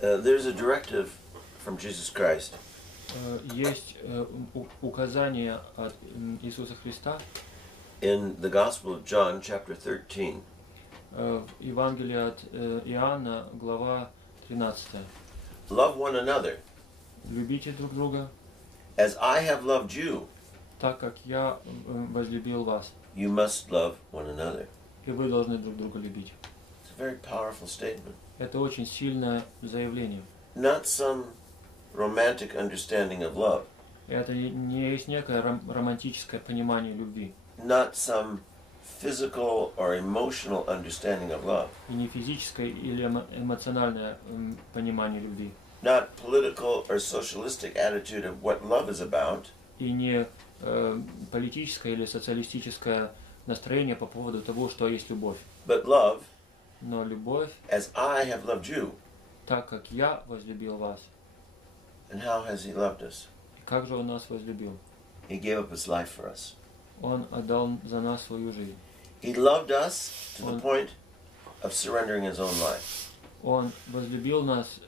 There's a directive from Jesus Christ Есть указание от Иисуса Христа in the Gospel of John, chapter 13. в Евангелии от Иоанна, глава 13. Love one another Любите друг друга, as I have loved you. так как я возлюбил вас. You must love one another. И вы должны друг друга любить. It's a very powerful statement. Это очень сильное заявление. Not some romantic understanding of love. Это не есть некое романтическое понимание любви. Not some physical or emotional understanding of love. И не физическое или эмоциональное понимание любви. Not political or socialistic attitude of what love is about. И не политическое или социалистическое настроение по поводу того, что есть любовь. But love, Но любовь, as I have loved you. так как я возлюбил вас. And how has He loved us? И как же Он нас возлюбил? He gave up His life for us. Он отдал за нас свою жизнь. He loved us to the point of surrendering His own life. Он возлюбил нас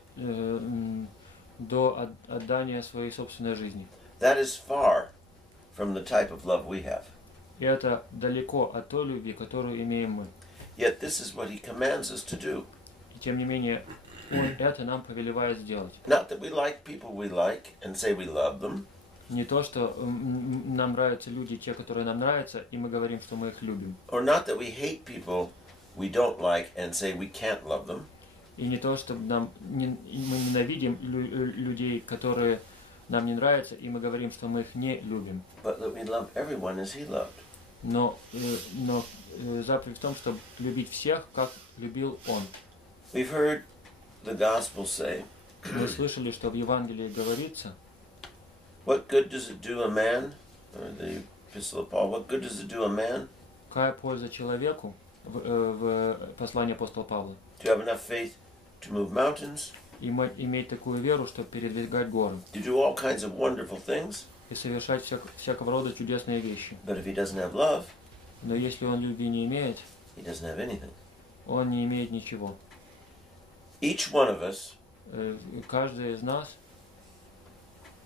до отдания своей собственной жизни. That is far from the type of love we have. И это далеко от той любви, которую имеем мы. Yet this is what He commands us to do. И тем не менее, Он это нам повелевает сделать. Not that we like people we like and say we love them. Не то, что нам нравятся люди, те, которые нам нравятся, и мы говорим, что мы их любим. Or not that we hate people we don't like and say we can't love them. И не то, что мы ненавидим людей, которые нам не нравятся, и мы говорим, что мы их не любим. But that we love everyone as He loved. Но заповедь в том, чтобы любить всех, как любил Он. We've heard the gospel say, Мы слышали, что в Евангелии говорится, what good does it do a man, or the epistle of Paul, what good does it do a man какая польза человеку в послании апостола Павла? to have enough faith to move mountains, Иметь такую веру, чтобы передвигать горы to do all kinds of wonderful things, и совершать всякого рода чудесные вещи. but if he doesn't have love, Но если он любви не имеет, he doesn't have anything. он не имеет ничего. Each one of us Каждый из нас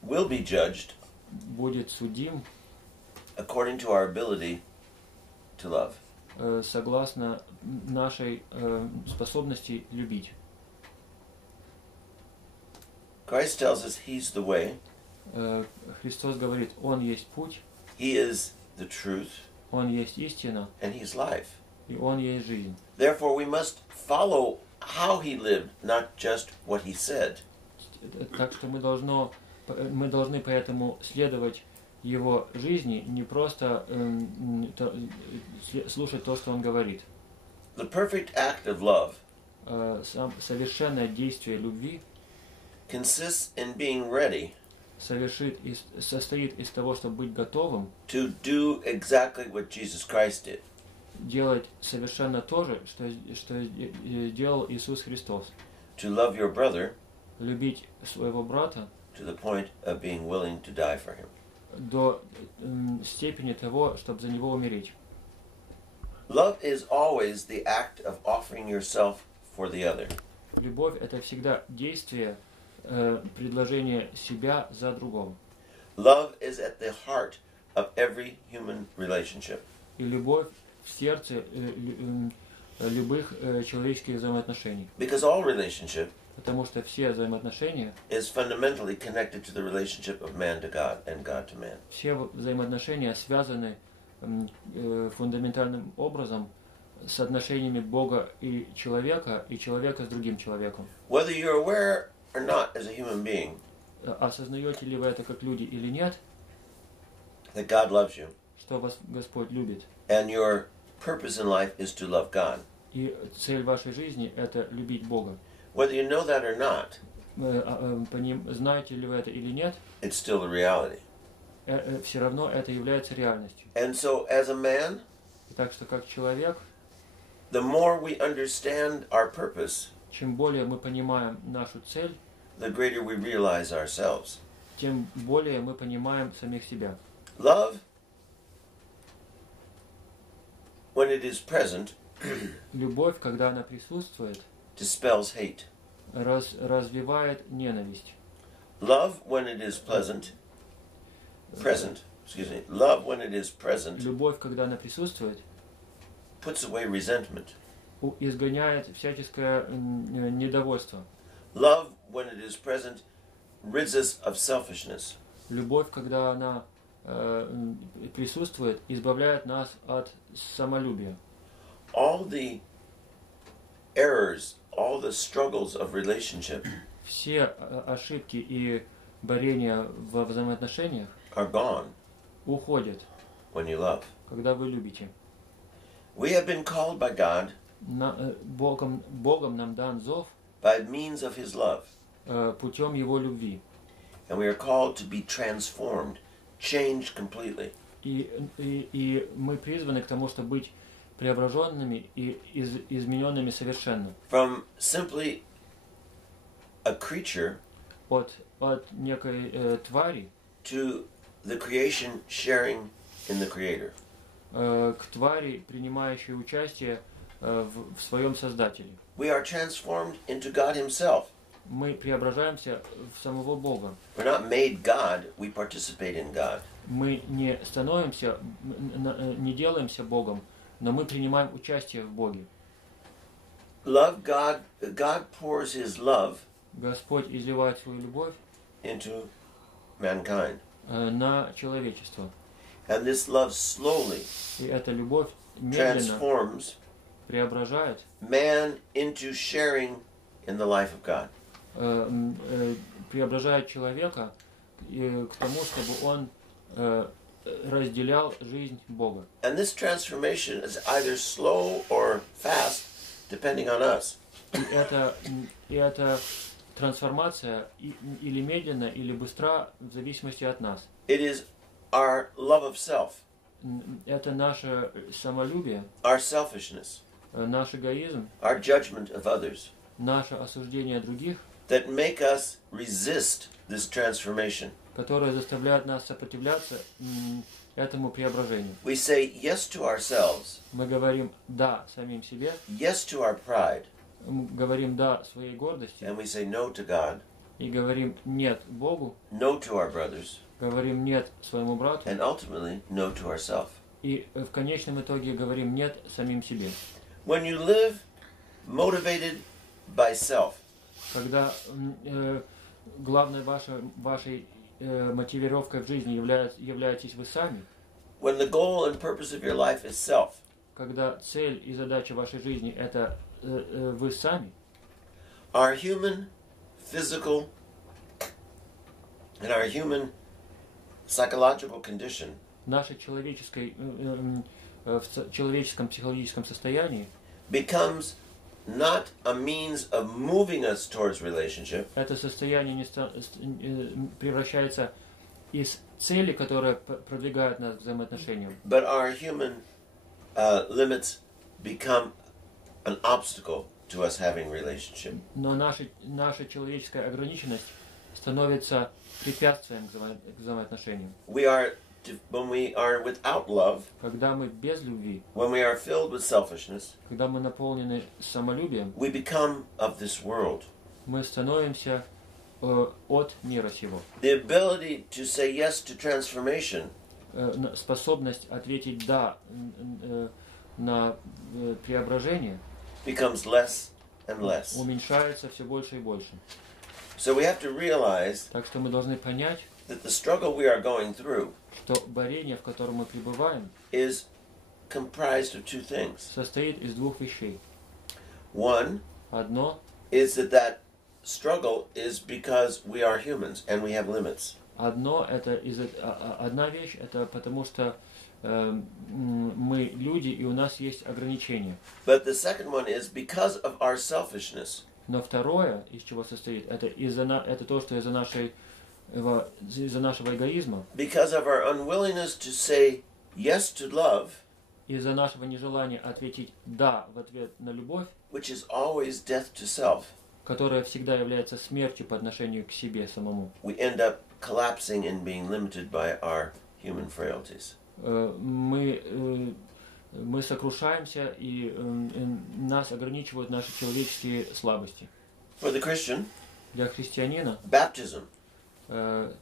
will be judged будет судим according to our ability to love. Согласно нашей способности любить. Christ tells us He's the way, Христос говорит, Он есть путь, He is the truth, Он есть истина, and He's life. и Он есть жизнь. Therefore we must follow how He lived, not just what He said. Так что мы должны поэтому следовать Его жизни, не просто слушать то, что Он говорит. The perfect act of love Совершенное действие любви consists in being ready состоит из того, чтобы быть готовым to do exactly what Jesus Christ did. делать совершенно то же, что делал Иисус Христос. To love your brother Любить своего брата to the point of being willing to die for him. до степени того, чтобы за него умереть. Love is always the act of offering yourself for the other. Любовь — это всегда действие, предложение себя за другого. Love is at the heart of every human relationship. И любовь в сердце любых человеческих взаимоотношений. Because all relationship Потому что все взаимоотношения, is fundamentally connected to the relationship of man to God and God to man. все взаимоотношения связаны фундаментальным образом с отношениями Бога и человека с другим человеком. Whether you're aware or not as a human being, Осознаете ли вы это как люди или нет, that God loves you, что вас Господь любит, and your purpose in life is to love God. и цель вашей жизни — это любить Бога. Whether you know that or not, Знаете ли вы это или нет, it's still the reality. все равно это является реальностью. And so as a man, Так что как человек, the more we understand our purpose, чем более мы понимаем нашу цель, the greater we realize ourselves. тем более мы понимаем самих себя. Love, when it is present, Любовь, когда она присутствует, dispels hate. развивает ненависть. Love when it is present, love when it is present, Любовь, когда она присутствует, puts away resentment. Изгоняет всяческое недовольство. Love when it is present rids us of selfishness. Любовь, когда она присутствует, избавляет нас от самолюбия. All the errors, all the struggles of relationship Все ошибки и борения во взаимоотношениях are gone уходят, when you love. когда вы любите. We have been called by God Богом нам дан зов by means of His love, путем Его любви. and we are called to be transformed, changed completely. И мы призваны к тому, чтобы быть преображенными и измененными совершенно. From simply a creature От некой твари to the creation sharing in the Creator. К твари, принимающей участие в своем Создателе. We are transformed into God Himself. Мы преображаемся в самого Бога. We're not made God, we participate in God. Мы не становимся, не делаемся Богом, но мы принимаем участие в Боге. Love God, God pours His love Господь изливает свою любовь into mankind. На человечество. And this love slowly И эта любовь медленно transforms преображает man into sharing in the life of God. Преображает человека к тому, чтобы он разделял жизнь Бога. And this transformation is either slow or fast, depending on us. И эта трансформация или медленно, или быстра, в зависимости от нас. It is our love of self, Это наше самолюбие, our selfishness, наш эгоизм, our judgment of others, наше осуждение других, that make us resist this transformation. которые заставляют нас сопротивляться этому преображению. We say yes to ourselves, Мы говорим «да» самим себе, yes to our pride, мы говорим «да» своей гордости, and we say no to God, и говорим «нет» Богу, no to our brothers, говорим «нет» своему брату, and ultimately no to ourselves. и в конечном итоге говорим «нет» самим себе. When you live motivated by self, Когда главной вашей мотивировкой в жизни являетесь вы сами, when the goal and purpose of your life is self, когда цель и задача вашей жизни это вы сами, our human, physical, and our human psychological condition наше в человеческом психологическом состоянии becomes not a means of moving us towards relationship, это состояние превращается из цели, которая продвигает нас к взаимоотношениям, but our human limits become an obstacle to us having relationship. но наша человеческая ограниченность становится препятствием к взаимоотношениям. When we are without love, Когда мы без любви, when we are filled with selfishness, когда мы наполнены самолюбием, we become of this world. мы становимся от мира сего. The ability to say yes to transformation Способность ответить «да» на преображение becomes less and less. уменьшается все больше и больше. So we have to realize Так что мы должны понять, that the struggle we are going through что борение, в котором мы пребываем, is comprised of two things. состоит из двух вещей. One Одно is that struggle is because we are humans and we have limits. Одна вещь, это потому что мы люди и у нас есть ограничения. But the second one is because of our selfishness. Но второе, из чего состоит, это то, что из-за нашего эгоизма, Because of our unwillingness to say yes to love, из-за нашего нежелания ответить «да» в ответ на любовь, which is always death to self, которая всегда является смертью по отношению к себе самому. we end up collapsing and being limited by our human frailties. Мы сокрушаемся, и нас ограничивают наши человеческие слабости. For the Christian, Для христианина baptism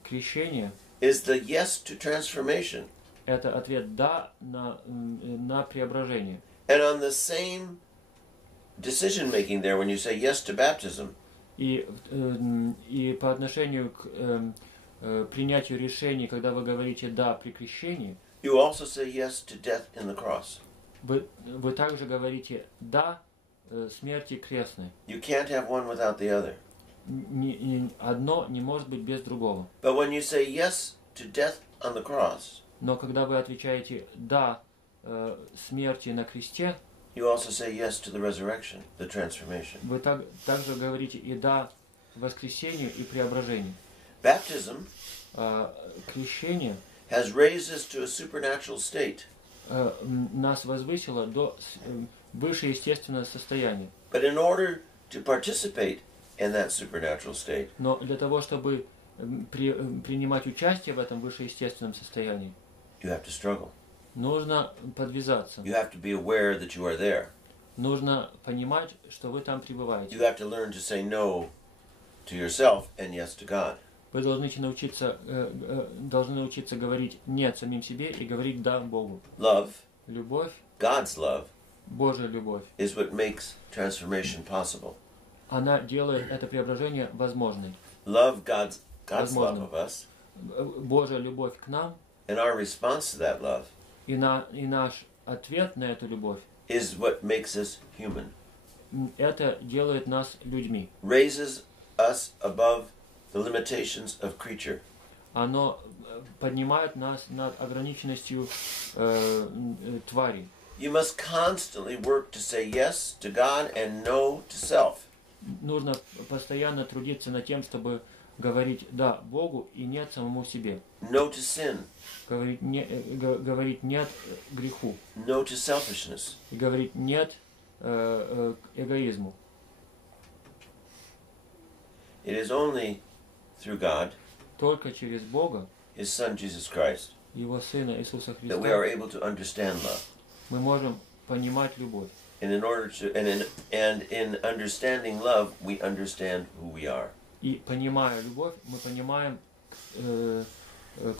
крещение is the yes to transformation. это ответ «да» на преображение. And on the same decision making there, when you say yes to baptism, И по отношению к принятию решений, когда вы говорите «да» при крещении, you also say yes to death in the cross. вы также говорите «да» смерти крестной. You can't have one without the other. Одно не может быть без другого. But when you say yes to death on the cross, Но когда вы отвечаете «да» смерти на кресте, you also say yes to the resurrection, the transformation. вы также говорите и «да» воскресению и преображению. Baptism Крещение has raised us to a supernatural state. Нас возвысило до вышеестественного состояния. But in order to participate in that supernatural state, Но для того, чтобы принимать участие в этом вышеестественном состоянии, you have to struggle. нужно подвязаться. You have to be aware that you are there. Нужно понимать, что вы там пребываете. You have to learn to say no to yourself and yes to God. Вы должны научиться говорить «нет» самим себе и говорить «да» Богу. Love, Любовь, God's love, Божья любовь, is what makes transformation possible. она делает это преображение возможным. Love, God's love of us, Божья любовь к нам and our response to that love и наш ответ на эту любовь, is what makes us human. это делает нас людьми. Raises us above the limitations of creature. Оно поднимает нас над ограниченностью тварей. You must constantly work to say yes to God and no to self. Нужно постоянно трудиться над тем, чтобы говорить «да» Богу и «нет» самому себе. No to sin. Говорить «нет» греху. No to selfishness. И говорить «нет» эгоизму. It is only through God, Только через Бога, His Son Jesus Christ, Его Сына Иисуса that we are Христа, able to understand love. мы можем понимать любовь. And in order to in understanding love, we understand who we are. И понимая любовь, мы понимаем,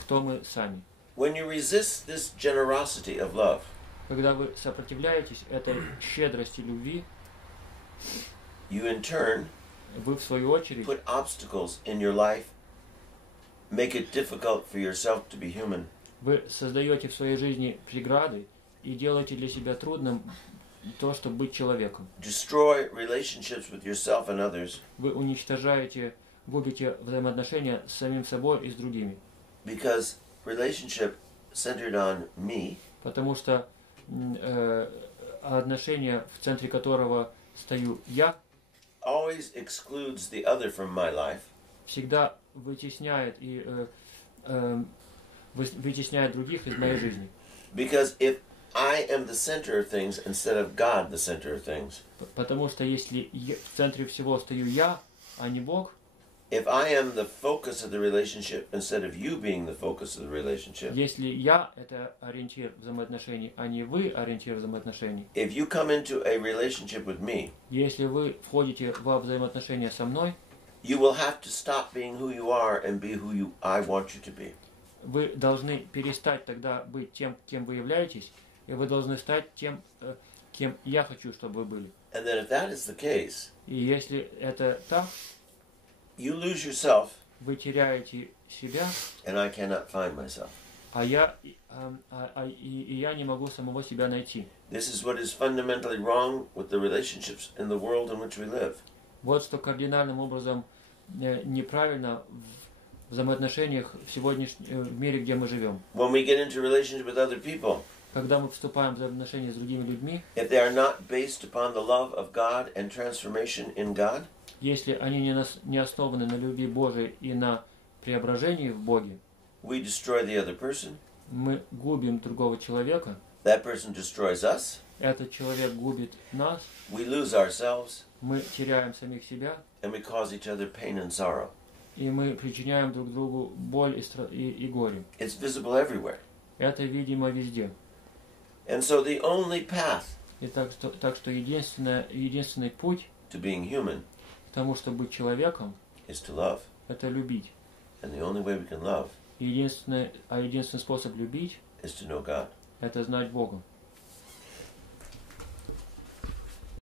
кто мы сами. When you resist this generosity of love, Когда вы сопротивляетесь этой щедрости любви, you in turn вы в свою очередь put obstacles in your life, make it difficult for yourself to be human. вы создаете в своей жизни преграды и делаете для себя трудным то, чтобы быть человеком. Destroy relationships with yourself and others. Вы уничтожаете, губите взаимоотношения с самим собой и с другими. Because relationship centered on me Потому что отношения, в центре которого стою я, always excludes the other from my life. всегда вытесняет вытесняет других из моей жизни. Because if I am the center of things instead of God the center of things, Потому что если в центре всего стою я, а не Бог, if I am the focus of the relationship instead of you being the focus of the relationship, если я — это ориентир взаимоотношений, а не вы — ориентир взаимоотношений, if you come into a relationship with me, если вы входите во взаимоотношения со мной, you will have to stop being who you are and be who I want you to be. вы должны перестать тогда быть тем, кем вы являетесь, и вы должны стать тем, кем я хочу, чтобы вы были. And then if that is the case, И если это так, you lose yourself вы теряете себя, and I cannot find myself. а я не могу самого себя найти. This is what is fundamentally wrong with the relationships in the world in which we live. Вот что кардинальным образом неправильно в взаимоотношениях в мире, где мы живем. When we get into relationship with other people, Когда мы вступаем в взаимоотношения с другими людьми, if they are not based upon the love of God and transformation in God, если они не основаны на любви Божией и на преображении в Боге, we destroy the other person, мы губим другого человека, that person destroys us, этот человек губит нас, we lose ourselves, мы теряем самих себя, and we cause each other pain and sorrow. и мы причиняем друг другу боль и горе. It's visible everywhere. Это видимо везде. And so the only path И так что единственный путь to being human Потому что быть человеком is to love. – это любить. And the only way we can love Единственный способ любить is to know God. – это знать Бога.